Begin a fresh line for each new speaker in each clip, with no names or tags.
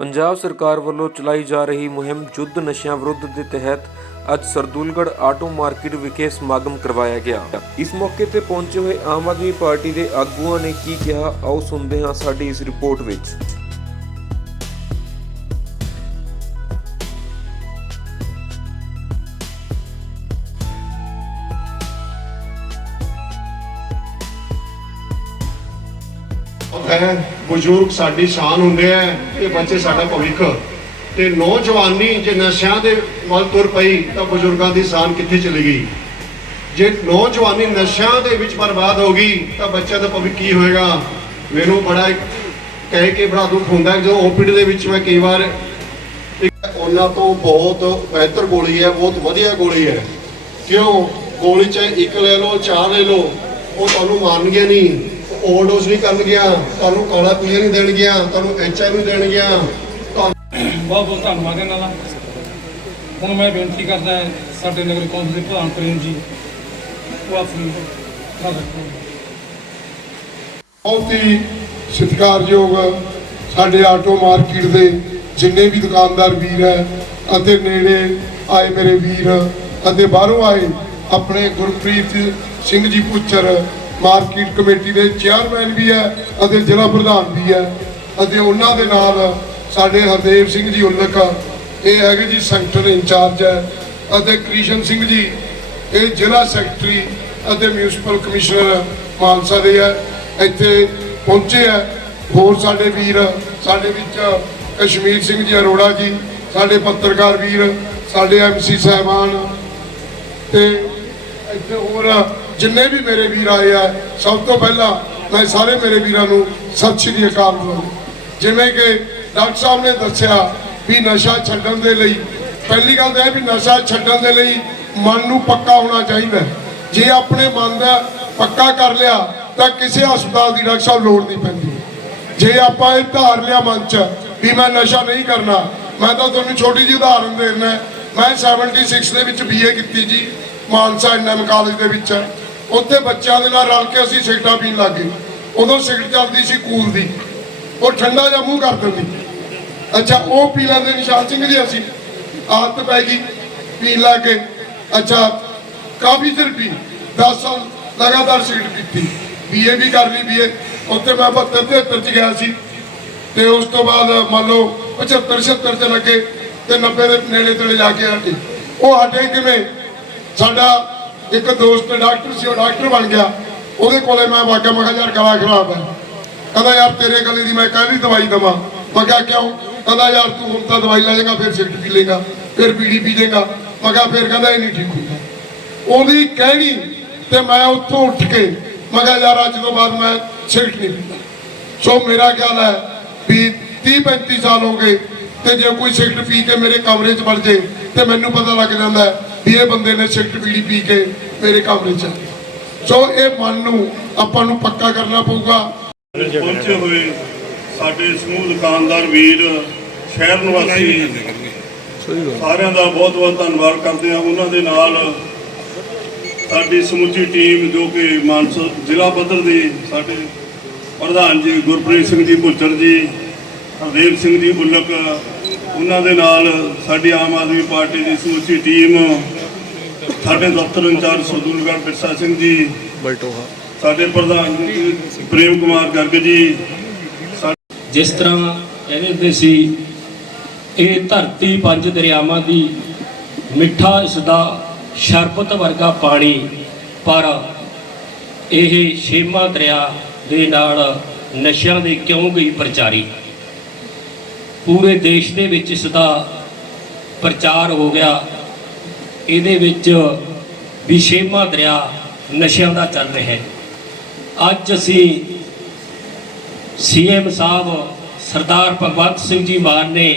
ਪੰਜਾਬ ਸਰਕਾਰ ਵੱਲੋਂ ਚਲਾਈ ਜਾ ਰਹੀ ਮੁਹਿੰਮ ਯੁੱਧ ਨਸ਼ਿਆਂ ਵਿਰੁੱਧ ਦੇ ਤਹਿਤ ਅੱਜ ਸਰਦੂਲਗੜ੍ਹ ਆਟੋ ਮਾਰਕੀਟ ਵਿਖੇ ਸਮਾਗਮ ਕਰਵਾਇਆ ਗਿਆ। ਇਸ ਮੌਕੇ ਤੇ ਪਹੁੰਚੇ ਹੋਏ ਆਮ ਆਦਮੀ ਪਾਰਟੀ ਦੇ ਆਗੂਆਂ ਨੇ ਕੀ ਕਿਹਾ, ਆਓ ਸੁਣਦੇ ਹਾਂ ਸਾਡੀ ਇਸ ਰਿਪੋਰਟ ਵਿੱਚ।
ਹੈ ਬਜ਼ੁਰਗ ਸਾਡੀ ਸ਼ਾਨ ਹੁੰਦੇ ਆ, ਇਹ ਬੱਚੇ ਸਾਡਾ ਭਵਿੱਖ। ਤੇ ਨੌਜਵਾਨੀ ਜੇ ਨਸ਼ਿਆਂ ਦੇ ਵੱਲ ਤੁਰ ਪਈ, ਤਾਂ ਬਜ਼ੁਰਗਾਂ ਦੀ ਸ਼ਾਨ ਕਿੱਥੇ ਚਲੀ ਗਈ? ਜੇ ਨੌਜਵਾਨੀ ਨਸ਼ਿਆਂ ਦੇ ਵਿੱਚ ਬਰਬਾਦ ਹੋ ਗਈ, ਤਾਂ ਬੱਚਿਆਂ ਦਾ ਭਵਿੱਖ ਕੀ ਹੋਏਗਾ? ਮੈਨੂੰ ਬੜਾ ਇੱਕ ਕਹਿ ਕੇ ਬੜਾ ਦੁੱਖ ਹੁੰਦਾ ਹੈ ਜਦੋਂ ਓਪੀਡੀ ਦੇ ਵਿੱਚ ਮੈਂ ਕਈ ਵਾਰ ਉਹਨਾਂ ਤੋਂ ਬਹੁਤ ਬਿਹਤਰ ਗੋਲੀ ਹੈ, ਬਹੁਤ ਵਧੀਆ ਗੋਲੀ ਹੈ। ਕਿਉਂ? ਗੋਲੀ ਚ ਇੱਕ ਲੈ ਲਓ, ਚਾਰ ਲੈ ਲਓ, ਉਹ ਤੁਹਾਨੂੰ ਮਾਰਨਗੀਆਂ ਨਹੀਂ। ਓਵਰਡੋਜ਼ ਨਹੀਂ ਕਰਨਗੀਆਂ ਤੁਹਾਨੂੰ ਕਾਲਾ ਪੀਲੀਆ ਨਹੀਂ ਦੇਣਗੀਆਂ ਤੁਹਾਨੂੰ ਐਚਆਈ ਨਹੀਂ ਦੇਣਗੀਆਂ। ਤੁਹਾਨੂੰ
ਬਹੁਤ ਬਹੁਤ ਧੰਨਵਾਦ ਇਹਨਾਂ ਦਾ। ਹੁਣ ਮੈਂ ਬੇਨਤੀ ਕਰਦਾ ਹਾਂ ਸਾਡੇ ਨਗਰ ਕੌਂਸਲ ਦੇ ਪ੍ਰਧਾਨ ਪ੍ਰੇਮ ਜੀ ਉਹ ਆਪਣੀ
ਬਹੁਤ ਹੀ ਸਤਿਕਾਰਯੋਗ ਸਾਡੇ ਆਟੋ ਮਾਰਕੀਟ ਦੇ ਜਿੰਨੇ ਵੀ ਦੁਕਾਨਦਾਰ ਵੀਰ ਹੈ ਅਤੇ ਨੇੜੇ ਆਏ ਮੇਰੇ ਵੀਰ ਅਤੇ ਬਾਹਰੋਂ ਆਏ ਆਪਣੇ ਗੁਰਪ੍ਰੀਤ ਸਿੰਘ ਜੀ ਪੁੱਚਰ ਮਾਰਕੀਟ ਕਮੇਟੀ ਦੇ ਚੇਅਰਮੈਨ ਵੀ ਹੈ ਅਤੇ ਜ਼ਿਲ੍ਹਾ ਪ੍ਰਧਾਨ ਵੀ ਹੈ ਅਤੇ ਉਹਨਾਂ ਦੇ ਨਾਲ ਸਾਡੇ ਹਰਦੇਵ ਸਿੰਘ ਜੀ ਉਲਕ, ਇਹ ਹੈਗੇ ਜੀ ਸੈਂਟਰ ਇੰਚਾਰਜ ਹੈ ਅਤੇ ਕ੍ਰਿਸ਼ਨ ਸਿੰਘ ਜੀ, ਇਹ ਜ਼ਿਲ੍ਹਾ ਸੈਕਟਰੀ ਅਤੇ ਮਿਊਨਿਸਪਲ ਕਮਿਸ਼ਨਰ ਮਾਨਸਾ ਦੇ ਹੈ, ਇੱਥੇ ਪਹੁੰਚੇ ਹੈ। ਹੋਰ ਸਾਡੇ ਵੀਰ, ਸਾਡੇ ਵਿੱਚ ਕਸ਼ਮੀਰ ਸਿੰਘ ਜੀ ਅਰੋੜਾ ਜੀ, ਸਾਡੇ ਪੱਤਰਕਾਰ ਵੀਰ, ਸਾਡੇ ਐਮਸੀ ਸਾਹਿਬਾਨ ਤੇ ਇੱਥੇ ਹੋਰ ਜਿੰਨੇ ਵੀ ਮੇਰੇ ਵੀਰ ਆਏ ਆ, ਸਭ ਤੋਂ ਪਹਿਲਾਂ ਮੈਂ ਸਾਰੇ ਮੇਰੇ ਵੀਰਾਂ ਨੂੰ ਸਤਿ ਸ਼੍ਰੀ ਅਕਾਲ ਬੁਲਾਉਂਦਾ ਜਿਵੇਂ ਕਿ ਡਾਕਟਰ ਸਾਹਿਬ ਨੇ ਦੱਸਿਆ ਵੀ ਨਸ਼ਾ ਛੱਡਣ ਦੇ ਲਈ, ਪਹਿਲੀ ਗੱਲ ਤਾਂ ਇਹ ਵੀ ਨਸ਼ਾ ਛੱਡਣ ਦੇ ਲਈ ਮਨ ਨੂੰ ਪੱਕਾ ਹੋਣਾ ਚਾਹੀਦਾ ਜੇ ਆਪਣੇ ਮਨ ਦਾ ਪੱਕਾ ਕਰ ਲਿਆ, ਤਾਂ ਕਿਸੇ ਹਸਪਤਾਲ ਦੀ ਡਾਕਟਰ ਸਾਹਿਬ ਲੋੜ ਨਹੀਂ ਪੈਂਦੀ। ਜੇ ਆਪਾਂ ਇਹ ਧਾਰ ਲਿਆ ਮਨ ਚ ਵੀ ਮੈਂ ਨਸ਼ਾ ਨਹੀਂ ਕਰਨਾ, ਮੈਂ ਤਾਂ ਤੁਹਾਨੂੰ ਛੋਟੀ ਜਿਹੀ ਉਦਾਹਰਨ ਦੇਣਾ ਦਿੰਦਾ ਮੈਂ 76 ਦੇ ਵਿੱਚ ਬੀਏ ਕੀਤੀ ਜੀ, ਮਾਨਸਾ ਐਨਐਮ ਕਾਲਜ ਦੇ ਵਿੱਚ। ਉੱਥੇ ਬੱਚਿਆਂ ਦੇ ਨਾਲ ਰਲ ਕੇ ਅਸੀਂ ਸਿਗਰਟਾਂ ਪੀਣ ਲੱਗ ਗਏ। ਉਦੋਂ ਸਿਗਰਟ ਚੱਲਦੀ ਸੀ ਕੂਲ ਦੀ। ਉਹ ਠੰਡਾ ਜਿਹਾ ਮੂੰਹ ਕਰ ਦਿੰਦੀ। ਅੱਛਾ, ਉਹ ਪੀ ਲੈਂਦੇ ਨਿਸ਼ਾਨ ਸਿੰਘ ਜੀ ਅਸੀਂ। ਆਦਤ ਪੈ ਗਈ ਪੀਣ ਲੱਗ ਗਏ ਅੱਛਾ, ਕਾਫੀ ਦਿਨ ਪੀ। 10 ਸਾਲ ਲਗਾਤਾਰ ਸਿਗਰਟ ਪੀਤੀ। ਬੀਏ ਵੀ ਕਰ ਲਈ ਬੀਏ ਉੱਥੇ ਮੈਂ 72 73 ਚ ਗਿਆ ਸੀ। ਤੇ ਉਸ ਤੋਂ ਬਾਅਦ ਮੰਨ ਲਓ 75 76 ਚ ਲੱਗੇ ਤੇ 90 ਦੇ ਨੇੜੇ ਤੇੜੇ ਜਾ ਕੇ ਹਟੇ। ਉਹ ਹਟੇ ਕਿਵੇਂ? ਸਾਡਾ ਇੱਕ ਦੋਸਤ ਡਾਕਟਰ ਸੀ, ਉਹ ਡਾਕਟਰ ਬਣ ਗਿਆ। ਉਹਦੇ ਕੋਲੇ ਮੈਂ ਵਾਕਿਆ ਮੈਂ ਕਿਹਾ, ਯਾਰ, ਗਲਾ ਖਰਾਬ ਹੈ। ਕਹਿੰਦਾ, ਯਾਰ, ਤੇਰੇ ਗਲੇ ਦੀ ਮੈਂ ਕਾਹਦੀ ਦਵਾਈ ਦਵਾਂ? ਮੈਂ ਕਿਹਾ, ਕਿਉਂ? ਕਹਿੰਦਾ, ਯਾਰ, ਤੂੰ ਹੁਣ ਤਾਂ ਦਵਾਈ ਲੈ ਜਾਏਗਾ, ਫਿਰ ਸਿਗਰਟ ਪੀ ਲੇਗਾ ਫਿਰ ਬੀੜੀ ਪੀ ਜਾਏਗਾ ਮੈਂ ਕਿਹਾ, ਫਿਰ ਕਹਿੰਦਾ, ਇਹ ਨਹੀਂ ਠੀਕ ਹੁੰਦਾ। ਉਹਦੀ ਕਹਿਣੀ ਤੇ ਮੈਂ ਉੱਥੋਂ ਉੱਠ ਕੇ, ਮੈਂ ਕਿਹਾ, ਯਾਰ, ਅੱਜ ਤੋਂ ਬਾਅਦ ਮੈਂ ਸਿਗਰਟ ਨਹੀਂ ਪੀਂਦਾ। ਸੋ ਮੇਰਾ ਖਿਆਲ ਹੈ ਵੀ 30 35 ਸਾਲ ਹੋ ਗਏ ਤੇ ਜੇ ਕੋਈ ਸਿਗਰਟ ਪੀ ਕੇ ਮੇਰੇ ਕਮਰੇ 'ਚ ਵੜ ਜੇ ਤੇ ਮੈਨੂੰ ਪਤਾ ਲੱਗ ਜਾਂਦਾ ਹੈ ਵੀ ਇਹ ਬੰਦੇ ਨੇ ਸਿਗਰਟ ਬੀੜੀ ਪੀ ਕੇ ਮੇਰੇ ਕਮਰੇ 'ਚ ਸੋ ਇਹ ਮਨ ਨੂੰ ਆਪਾਂ ਨੂੰ ਪੱਕਾ ਕਰਨਾ ਪਊਗਾ।
ਪਹੁੰਚੇ ਹੋਏ ਸਾਡੇ ਸਮੂਹ ਦੁਕਾਨਦਾਰ ਵੀਰ, ਸ਼ਹਿਰ ਨਿਵਾਸੀ, ਸਾਰਿਆਂ ਦਾ ਬਹੁਤ ਬਹੁਤ ਧੰਨਵਾਦ ਕਰਦੇ ਹਾਂ। ਉਹਨਾਂ ਦੇ ਨਾਲ ਸਾਡੀ ਸਮੁੱਚੀ ਟੀਮ ਜੋ ਕਿ ਮਾਨਸਾ ਜ਼ਿਲ੍ਹਾ ਪੱਧਰ ਦੀ ਸਾਡੇ ਪ੍ਰਧਾਨ ਜੀ ਗੁਰਪ੍ਰੀਤ ਸਿੰਘ ਜੀ ਭੁੱਚਰ ਜੀ, ਹਰਦੇਵ ਸਿੰਘ ਜੀ ਬੁੱਲਕ ਉਹਨਾਂ ਦੇ ਨਾਲ ਸਾਡੀ ਆਮ ਆਦਮੀ ਪਾਰਟੀ ਦੀ ਸਮੁੱਚੀ ਟੀਮ ਸਾਡੇ ਦਫ਼ਤਰ ਇੰਚਾਰਜ ਸਰਦੂਲਗੜ੍ਹ ਬਿਰਸਾ ਸਿੰਘ ਜੀ
ਬਲਟੋਹਾ।
ਸਾਡੇ ਪ੍ਰਧਾਨ ਜੀ ਪ੍ਰੇਮ ਕੁਮਾਰ ਗਰਗ ਜੀ
ਜਿਸ ਤਰ੍ਹਾਂ ਕਹਿੰਦੇ ਹੁੰਦੇ ਸੀ ਇਹ ਧਰਤੀ ਪੰਜ ਦਰਿਆਵਾਂ ਦੀ ਮਿੱਠਾ ਇਸ ਦਾ ਸ਼ਰਬਤ ਵਰਗਾ ਪਾਣੀ ਪਰ ਇਹ ਛੇਵਾਂ ਦਰਿਆ ਦੇ ਨਾਲ ਨਸ਼ਿਆਂ ਦੇ ਕਿਉਂ ਗਈ ਪ੍ਰਚਾਰੀ? ਪੂਰੇ ਦੇਸ਼ ਦੇ ਵਿੱਚ ਇਸ ਦਾ ਪ੍ਰਚਾਰ ਹੋ ਗਿਆ। ਇਹਦੇ ਵਿੱਚ ਵੀ ਛੇਵਾਂ ਦਰਿਆ ਨਸ਼ਿਆਂ ਦਾ ਚੱਲ ਰਿਹਾ ਹੈ। ਅੱਜ ਅਸੀਂ ਸੀਐਮ ਸਾਹਿਬ ਸਰਦਾਰ ਭਗਵੰਤ ਸਿੰਘ ਜੀ ਮਾਨ ਨੇ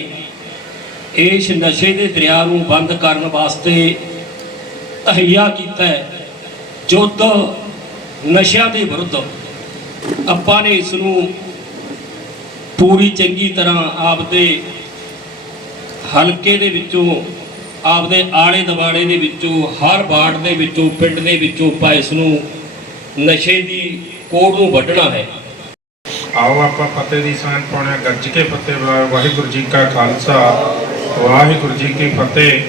ਇਸ ਨਸ਼ੇ ਦੇ ਦਰਿਆ ਨੂੰ ਬੰਦ ਕਰਨ ਵਾਸਤੇ ਤਹਈਆ ਕੀਤਾ ਹੈ। ਜੁੱਧ ਨਸ਼ਿਆਂ ਦੇ ਵਿਰੁੱਧ ਆਪਾਂ ਨੇ ਇਸ ਨੂੰ ਪੂਰੀ ਚੰਗੀ ਤਰ੍ਹਾਂ ਆਪਦੇ ਹਲਕੇ ਦੇ ਵਿੱਚੋਂ, ਆਪਦੇ ਆਲੇ ਦੁਆਲੇ ਦੇ ਵਿੱਚੋਂ, ਹਰ ਵਾਰਡ ਦੇ ਵਿੱਚੋਂ, ਪਿੰਡ ਦੇ ਵਿੱਚੋਂ ਆਪਾਂ ਇਸ ਨੂੰ ਨਸ਼ੇ ਦੀ ਕੋੜ ਨੂੰ ਵੱਢਣਾ ਹੈ।
ਆਓ ਆਪਾਂ ਫਤਿਹ ਦੀ ਸਾਂਝ ਪਾਉਣਾ ਗੱਜ ਕੇ ਫਤਿਹ ਬੁਲਾਓ ਵਾਹਿਗੁਰੂ ਜੀ ਕਾ ਖਾਲਸਾ, ਵਾਹਿਗੁਰੂ ਜੀ ਕੀ ਫਤਿਹ।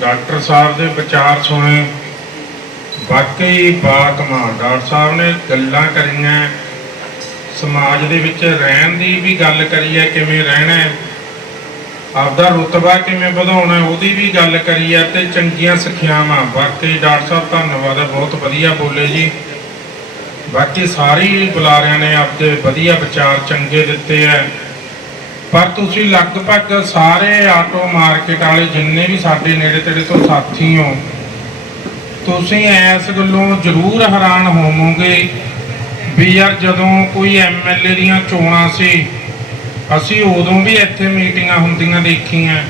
ਡਾਕਟਰ ਸਾਹਿਬ ਦੇ ਵਿਚਾਰ ਸੁਣੇ, ਵਾਕਈ ਬਾਕਮਾਲ। ਡਾਕਟਰ ਸਾਹਿਬ ਨੇ ਗੱਲਾਂ ਕਰੀਆਂ ਸਮਾਜ ਦੇ ਵਿੱਚ ਰਹਿਣ ਦੀ ਵੀ ਗੱਲ ਕਰੀ ਹੈ, ਕਿਵੇਂ ਰਹਿਣਾ ਹੈ। ਆਪਦਾ ਰੁਤਬਾ ਕਿਵੇਂ ਵਧਾਉਣਾ ਉਹਦੀ ਵੀ ਗੱਲ ਕਰੀ ਹੈ ਤੇ ਚੰਗੀਆਂ ਸਿੱਖਿਆਵਾਂ। ਵਾਕਈ ਡਾਕਟਰ ਸਾਹਿਬ, ਧੰਨਵਾਦ ਹੈ, ਬਹੁਤ ਵਧੀਆ ਬੋਲੇ ਜੀ। ਬਾਕੀ ਸਾਰੇ ਬੁਲਾਰਿਆਂ ਨੇ ਆਪਦੇ ਵਧੀਆ ਵਿਚਾਰ ਚੰਗੇ ਦਿੱਤੇ ਹੈ। ਪਰ ਤੁਸੀਂ ਲਗਭਗ ਸਾਰੇ ਆਟੋ ਮਾਰਕੀਟ ਵਾਲੇ, ਜਿੰਨੇ ਵੀ ਸਾਡੇ ਨੇੜੇ ਤੇੜੇ ਤੋਂ ਸਾਥੀ ਹੋ, ਤੁਸੀਂ ਇਸ ਗੱਲੋਂ ਜ਼ਰੂਰ ਹੈਰਾਨ ਹੋਵੋਗੇ ਵੀ ਯਾਰ ਜਦੋਂ ਕੋਈ ਐਮਐਲਏ ਦੀਆਂ ਚੋਣਾਂ ਸੀ, ਅਸੀਂ ਉਦੋਂ ਵੀ ਇੱਥੇ ਮੀਟਿੰਗਾਂ ਹੁੰਦੀਆਂ ਦੇਖੀਆਂ।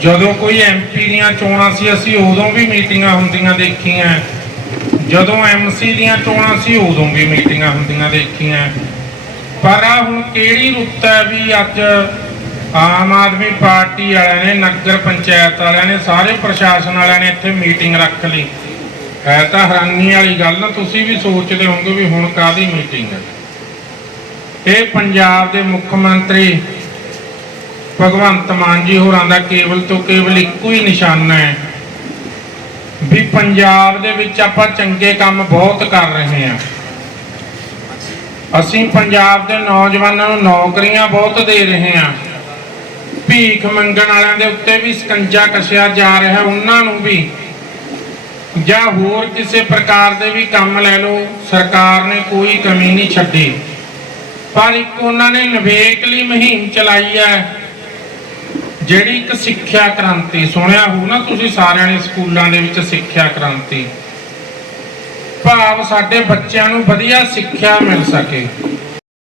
ਜਦੋਂ ਕੋਈ ਐਮਪੀ ਦੀਆਂ ਚੋਣਾਂ ਸੀ, ਅਸੀਂ ਉਦੋਂ ਵੀ ਮੀਟਿੰਗਾਂ ਹੁੰਦੀਆਂ ਦੇਖੀਆਂ। ਜਦੋਂ ਐਮਸੀ ਦੀਆਂ ਚੋਣਾਂ ਸੀ, ਉਦੋਂ ਵੀ ਮੀਟਿੰਗਾਂ ਹੁੰਦੀਆਂ ਦੇਖੀਆਂ। ਪਰ ਆ ਹੁਣ ਕਿਹੜੀ ਰੁੱਤ ਹੈ ਵੀ ਅੱਜ ਆਮ ਆਦਮੀ ਪਾਰਟੀ ਵਾਲਿਆਂ ਨੇ, ਨਗਰ ਪੰਚਾਇਤ ਵਾਲਿਆਂ ਨੇ, ਸਾਰੇ ਪ੍ਰਸ਼ਾਸਨ ਵਾਲਿਆਂ ਨੇ ਇੱਥੇ ਮੀਟਿੰਗ ਰੱਖ ਲਈ? ਹੈ ਤਾਂ ਹੈਰਾਨੀ ਵਾਲੀ ਗੱਲ ਨਾ ਤੁਸੀਂ ਵੀ ਸੋਚਦੇ ਹੋਵੋਗੇ ਵੀ ਹੁਣ ਕਾਦੀ ਮੀਟਿੰਗ ਹੈ ਇਹ ਪੰਜਾਬ ਦੇ ਮੁੱਖ ਮੰਤਰੀ ਭਗਵੰਤ ਮਾਨ ਜੀ ਹੋਰਾਂ ਦਾ ਕੇਵਲ ਤੋਂ ਕੇਵਲ ਇੱਕੋ ਹੀ ਨਿਸ਼ਾਨਾ ਹੈ ਵੀ ਪੰਜਾਬ ਦੇ ਵਿੱਚ ਆਪਾਂ ਚੰਗੇ ਕੰਮ ਬਹੁਤ ਕਰ ਰਹੇ ਹਾਂ। ਅਸੀਂ ਪੰਜਾਬ ਦੇ ਨੌਜਵਾਨਾਂ ਨੂੰ ਨੌਕਰੀਆਂ ਬਹੁਤ ਦੇ ਰਹੇ ਹਾਂ। ਭੀਖ ਮੰਗਣ ਵਾਲਿਆਂ ਦੇ ਉੱਤੇ ਵੀ ਸਕੰਜਾ ਕਸਿਆ ਜਾ ਰਿਹਾ, ਉਹਨਾਂ ਨੂੰ ਵੀ ਜਾਂ ਹੋਰ ਕਿਸੇ ਪ੍ਰਕਾਰ ਦੇ ਵੀ ਕੰਮ ਲੈ ਲਓ, ਸਰਕਾਰ ਨੇ ਕੋਈ ਕਮੀ ਨਹੀਂ ਛੱਡੀ। ਪਰ ਇੱਕ ਉਹਨਾਂ ਨੇ ਨਿਵੇਕਲੀ ਮੁਹਿੰਮ ਚਲਾਈ ਹੈ, ਜਿਹੜੀ ਇੱਕ ਸਿੱਖਿਆ ਕ੍ਰਾਂਤੀ। ਸੁਣਿਆ ਹੋ ਨਾ ਤੁਸੀਂ ਸਾਰਿਆਂ ਨੇ ਸਕੂਲਾਂ ਦੇ ਵਿੱਚ ਸਿੱਖਿਆ ਕ੍ਰਾਂਤੀ। ਭਾਵ ਸਾਡੇ ਬੱਚਿਆਂ ਨੂੰ ਵਧੀਆ ਸਿੱਖਿਆ ਮਿਲ ਸਕੇ।